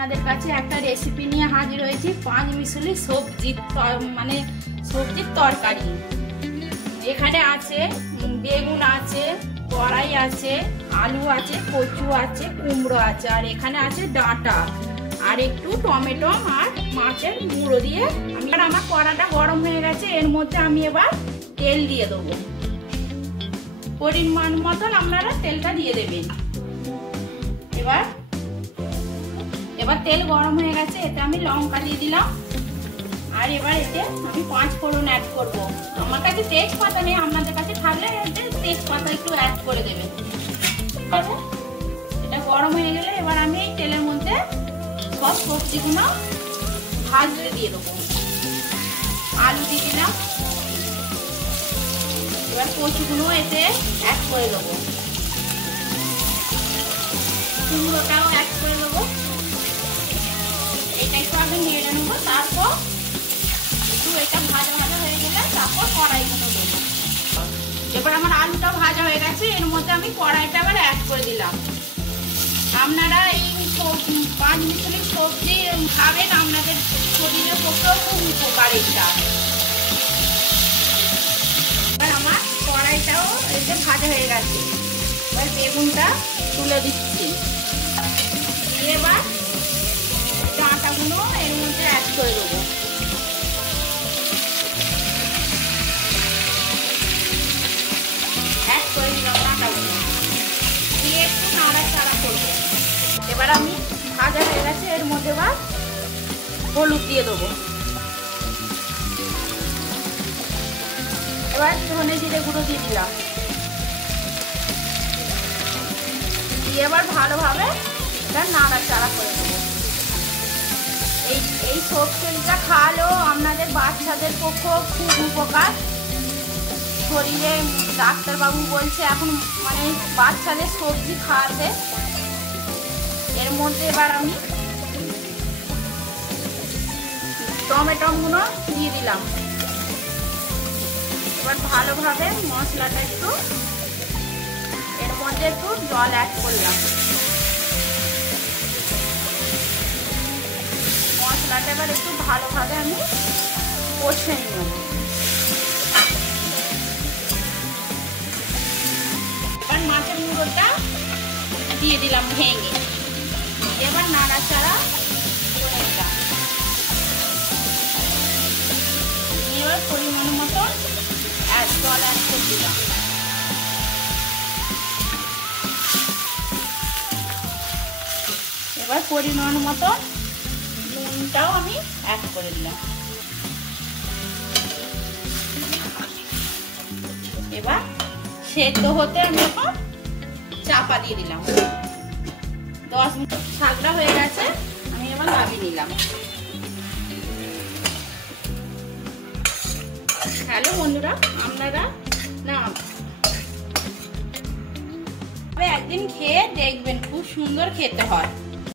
আপনাদের কাছে একটা রেসিপি নিয়ে হাজির হয়েছি। 5 মিশালি সবজির তরকারি। এখানে আছে বেগুন আছে, কড়াই আছে, আলু আছে, কচু আছে, কুমড়ো আছে, আর এখানে আছে ডাঁটা আর একটু টমেটো আর মাছের গুঁড়ো দিয়ে আমার কড়াটা গরম হয়ে গেছে। এর মধ্যে আমি এবার তেল দিয়ে দেবো। পরিমাণ মতন আপনারা তেলটা দিয়ে দেবেন। এবার তেল গরম হয়ে গেছে, এতে আমি লঙ্কা দিয়ে দিলাম। আর এবার এতে আমি 5 ফোড়ন অ্যাড করব। আমার কাছে তেজপাতা নেই, আপনাদের কাছে থাকলে এতে তেজপাতা একটু অ্যাড করে দেবেন। এটা গরম হয়ে গেলে এবার আমি এই তেলের মধ্যে সব সবজিগুলো ভাজতে দিয়ে দেবো। আলু দিয়ে দিলাম, এবার কচুগুলো এতে অ্যাড করে দেবো, কুমড়োটাও অ্যাড করে দেবো। এটা একটু আগে নেড়ে নেবো, তারপর একটু এটা ভাজা ভাজা হয়ে গেলে তারপর কড়াইগুলো দেবো। এবার আমার আলুটা ভাজা হয়ে গেছে, এর মধ্যে আমি কড়াইটা আবার অ্যাড করে দিলাম। আপনারা এই 5 মিশালি সবজি খাবেন, আপনাদের শরীরের পক্ষেও খুব উপকার এটা। এবার আমার কড়াইটাও এতে ভাজা হয়ে গেছে, এবার বেগুনটা তুলে দিচ্ছি। এবার ডাঁটাগুলো এর মধ্যে অ্যাড করে দেবো। অ্যাড করে দিলাম ডাঁটাগুলো, দিয়ে একটু নাড়াচাড়া করবো। এবার আমি ভাজা হয়ে গেছে, এর মধ্যে এবার হলুদ দিয়ে দেবো। এবার ধনে জিরে গুঁড়ো দিয়ে দিলাম, দিয়ে এবার ভালোভাবে এটা নাড়াচাড়া করে দেবো। এই সবজিটা খাওয়ালেও আপনাদের বাচ্চাদের পক্ষে খুব উপকার। শরীরে ডাক্তারবাবু বলছে এখন বাচ্চাদের সবজি খাওয়াতে। এর মধ্যে এবার আমি টমেটোগুলো দিয়ে দিলাম। এবার ভালোভাবে মশলাটা একটু এর মধ্যে একটু জল অ্যাড করলাম। মশলাটা এবার একটু ভালোভাবে আমি কষে নেব। এবার মাছের মুড়োটা দিয়ে দিলাম ভেঙে, এবার নাড়াচাড়া করে দিলাম। এবার পরিমাণ মতো জল অ্যাড করে দিলাম। এবার পরিমাণ মতো নুনটাও আমি অ্যাড করে দিলাম। এবার সেদ্ধ হতে আমি এখন চাপা দিয়ে দিলাম। 10 মিনিট ছাগড়া হয়ে গেছে, আমি এবার নামিয়ে নিলাম। হ্যালো বন্ধুরা, আপনারা একদিন খেয়ে দেখবেন, খুব সুন্দর খেতে হয়।